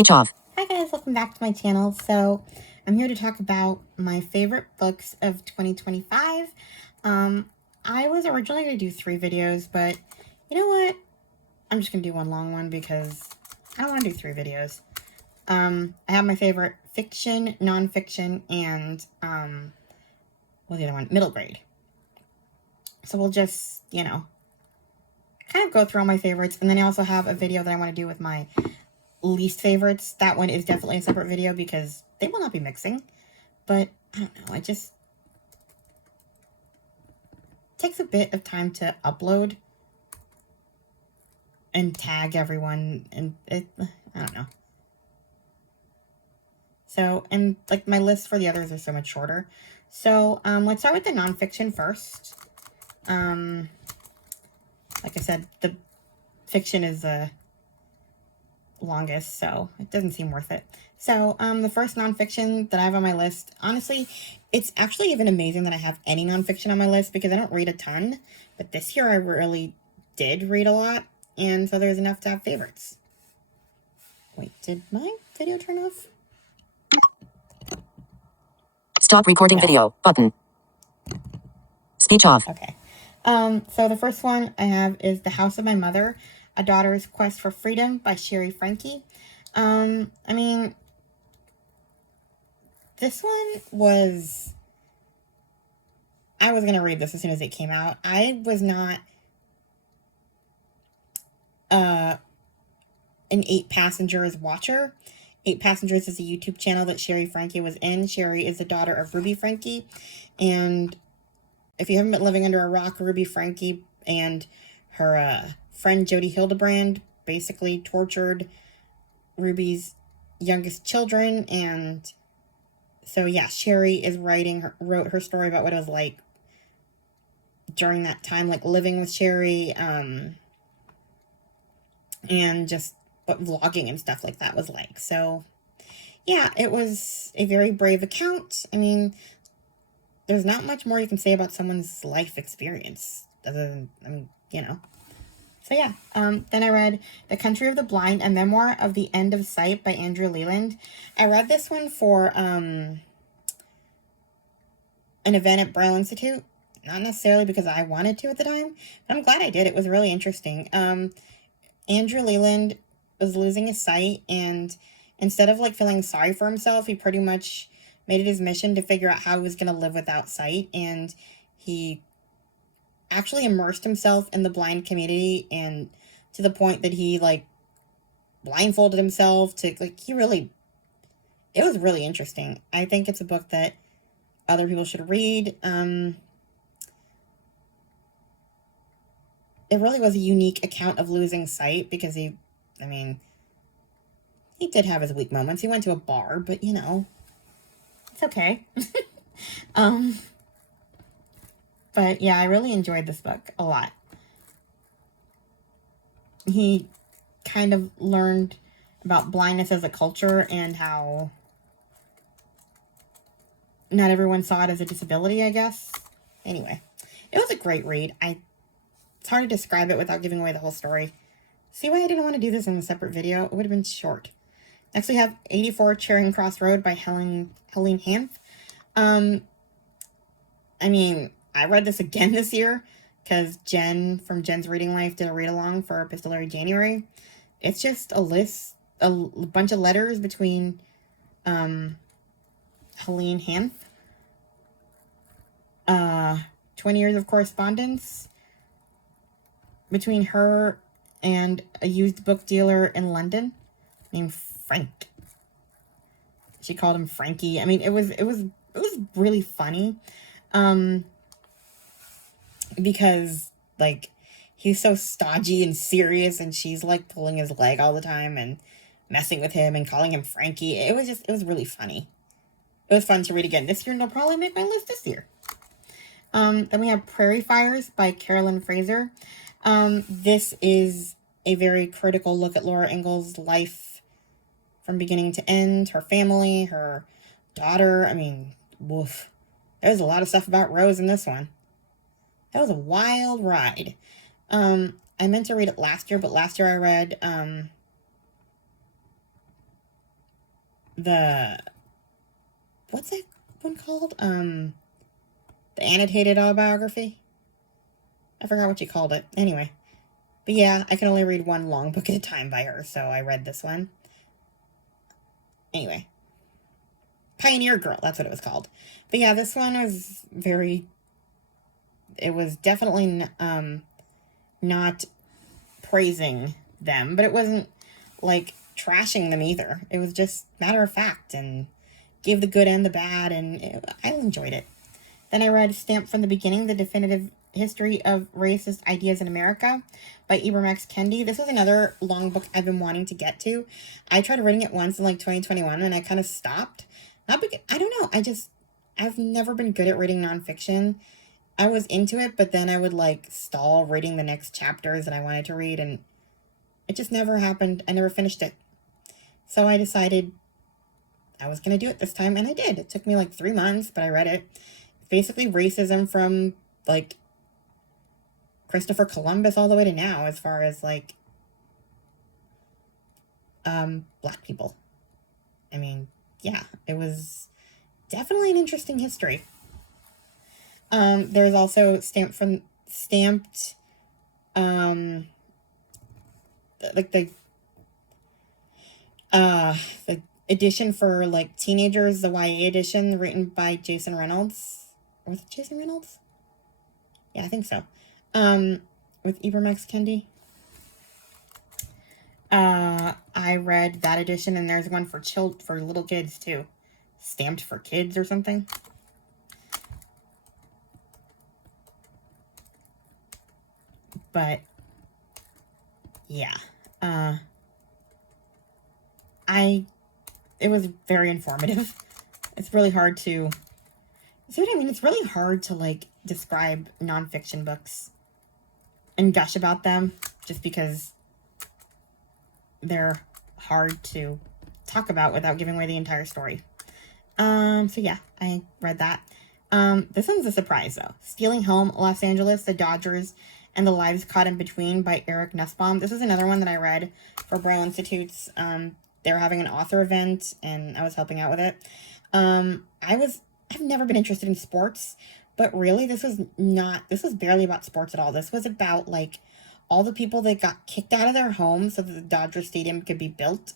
Speech off. Hi guys, welcome back to my channel. So I'm here to talk about my favorite books of 2025. I was originally going to do 3 videos, but you know what? I'm just going to do one long one because I don't want to do 3 videos. I have my favorite fiction, nonfiction, and what's the other one? Middle grade. So we'll just, kind of go through all my favorites. And then I also have a video that I want to do with my least favorites. That one is definitely a separate video because they will not be mixing. But I don't know, it just takes a bit of time to upload and tag everyone, and I don't know. So, and like my list for the others are so much shorter. So let's start with the nonfiction first. Like I said, the fiction is the longest, so it doesn't seem worth it. So the first nonfiction that I have on my list, honestly, it's actually even amazing that I have any nonfiction on my list because I don't read a ton, but this year I really did read a lot, and so there's enough to have favorites. Wait, did my video turn off? Stop recording video button. Speech off. Okay. So the first one I have is The House of My Mother, A Daughter's Quest for Freedom by Sherry Frankie. I mean, this one was... I was going to read this as soon as it came out. I was not an 8 Passengers watcher. 8 Passengers is a YouTube channel that Sherry Frankie was in. Sherry is the daughter of Ruby Frankie. And if you haven't been living under a rock, Ruby Frankie and her friend Jody Hildebrand basically tortured Ruby's youngest children. And so, yeah, Sherry is wrote her story about what it was like during that time, like living with Sherry, and just what vlogging and stuff like that was like. So, yeah, it was a very brave account. I mean, there's not much more you can say about someone's life experience other than, So, yeah, then I read The Country of the Blind, a memoir of the end of sight by Andrew Leland. I read this one for an event at Braille Institute. Not necessarily because I wanted to at the time, but I'm glad I did. It was really interesting. Andrew Leland was losing his sight, and instead of like feeling sorry for himself, he pretty much made it his mission to figure out how he was going to live without sight. And he actually immersed himself in the blind community, and to the point that he like blindfolded himself to like, it was really interesting. I think it's a book that other people should read. It really was a unique account of losing sight because he did have his weak moments. He went to a bar, but it's okay. But yeah, I really enjoyed this book a lot. He kind of learned about blindness as a culture and how not everyone saw it as a disability, I guess. Anyway, it was a great read. It's hard to describe it without giving away the whole story. See why I didn't want to do this in a separate video? It would have been short. Next we have 84 Charing Cross Road by Helene Hanff. I read this again this year because Jen from Jen's Reading Life did a read-along for Epistolary January. It's just a bunch of letters between Helene Hanff. 20 years of correspondence between her and a used book dealer in London named Frank. She called him Frankie. I mean, it was really funny. Because like he's so stodgy and serious, and she's like pulling his leg all the time and messing with him and calling him Frankie. It was really funny. It was fun to read again this year, and it'll probably make my list this year. Then we have Prairie Fires by Carolyn Fraser. This is a very critical look at Laura Ingalls' life from beginning to end, her family, her daughter. I mean, woof. There's a lot of stuff about Rose in this one. That was a wild ride. I meant to read it last year, but last year I read what's that one called? The annotated autobiography? I forgot what she called it. Anyway. But yeah, I can only read one long book at a time by her, so I read this one. Anyway. Pioneer Girl, that's what it was called. But yeah, this one was it was definitely not praising them, but it wasn't like trashing them either. It was just matter of fact and gave the good and the bad, and I enjoyed it. Then I read Stamped from the Beginning, The Definitive History of Racist Ideas in America by Ibram X. Kendi. This was another long book I've been wanting to get to. I tried reading it once in like 2021 and I kind of stopped. Not because, I don't know, I've never been good at reading nonfiction. I was into it, but then I would like stall reading the next chapters that I wanted to read, and it just never happened. I never finished it. So I decided I was going to do it this time, and I did. It took me like 3 months, but I read it. Basically racism from like Christopher Columbus all the way to now, as far as like black people. I mean, yeah, it was definitely an interesting history. There's also stamped like the edition for like teenagers, the YA edition written by Jason Reynolds. Was it Jason Reynolds? Yeah, I think so. With Ibram X. Kendi. I read that edition, and there's one for little kids too. Stamped for Kids or something. But yeah, it was very informative. It's really hard to, see what I mean? It's really hard to like describe nonfiction books and gush about them just because they're hard to talk about without giving away the entire story. So yeah, I read that. This one's a surprise though. Stealing Home, Los Angeles, the Dodgers, and the Lives Caught in Between by Eric Nussbaum. This is another one that I read for Braille Institute's. They were having an author event, and I was helping out with it. I've never been interested in sports, but really this was barely about sports at all. This was about like all the people that got kicked out of their homes so that the Dodger Stadium could be built.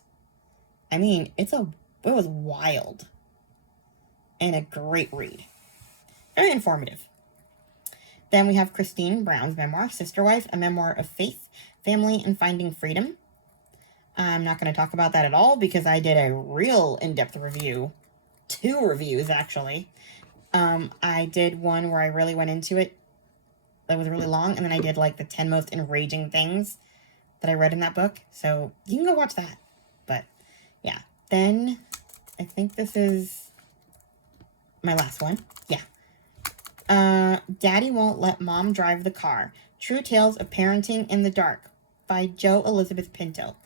I mean, it was wild and a great read. Very informative. Then we have Christine Brown's memoir, Sister Wife, a memoir of faith, family, and finding freedom. I'm not going to talk about that at all because I did a real in-depth review. 2 reviews, actually. I did one where I really went into it. That was really long. And then I did like the 10 most enraging things that I read in that book. So you can go watch that. But yeah. Then I think this is my last one. Yeah. Daddy Won't Let Mom Drive the Car. True Tales of Parenting in the Dark by Jo Elizabeth Pinto.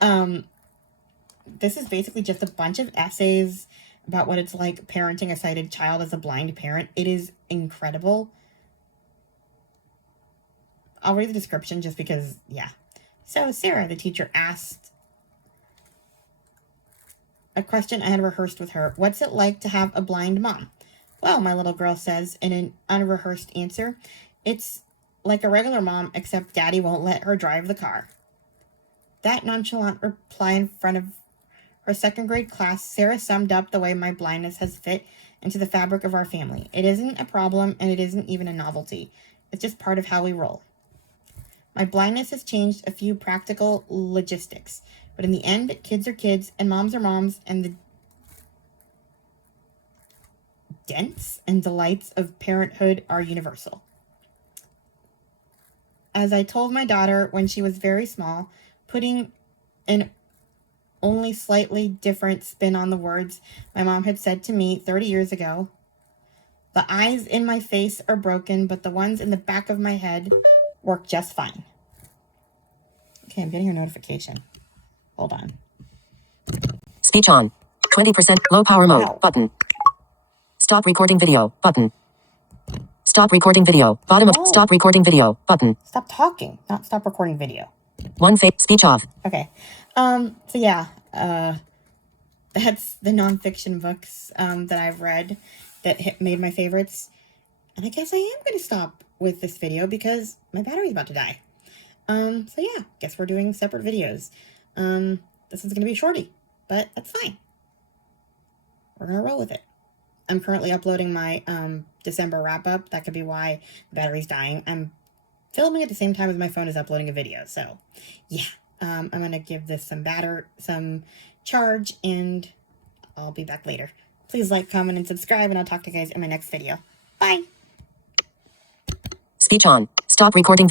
This is basically just a bunch of essays about what it's like parenting a sighted child as a blind parent. It is incredible. I'll read the description just because, yeah. So Sarah, the teacher, asked a question I had rehearsed with her. What's it like to have a blind mom? Well, my little girl says in an unrehearsed answer, it's like a regular mom, except Daddy won't let her drive the car. That nonchalant reply in front of her 2nd grade class, Sarah summed up the way my blindness has fit into the fabric of our family. It isn't a problem, and it isn't even a novelty. It's just part of how we roll. My blindness has changed a few practical logistics, but in the end, kids are kids, and moms are moms, and the dents and delights of parenthood are universal. As I told my daughter when she was very small, putting an only slightly different spin on the words my mom had said to me 30 years ago, the eyes in my face are broken, but the ones in the back of my head work just fine. Okay, I'm getting a notification. Hold on. Speech on. 20% low power mode. Wow. Button. Stop recording video. Button. Stop recording video. Bottom of stop recording video. Button. Stop talking, not stop recording video. Speech off. Okay. So yeah. that's the nonfiction books that I've read that made my favorites. And I guess I am going to stop with this video because my battery's about to die. So yeah, guess we're doing separate videos. This is going to be shorty, but that's fine. We're going to roll with it. I'm currently uploading my December wrap-up. That could be why the battery's dying. I'm filming at the same time as my phone is uploading a video. So yeah, I'm going to give this some charge, and I'll be back later. Please like, comment, and subscribe, and I'll talk to you guys in my next video. Bye! Speech on. Stop recording video.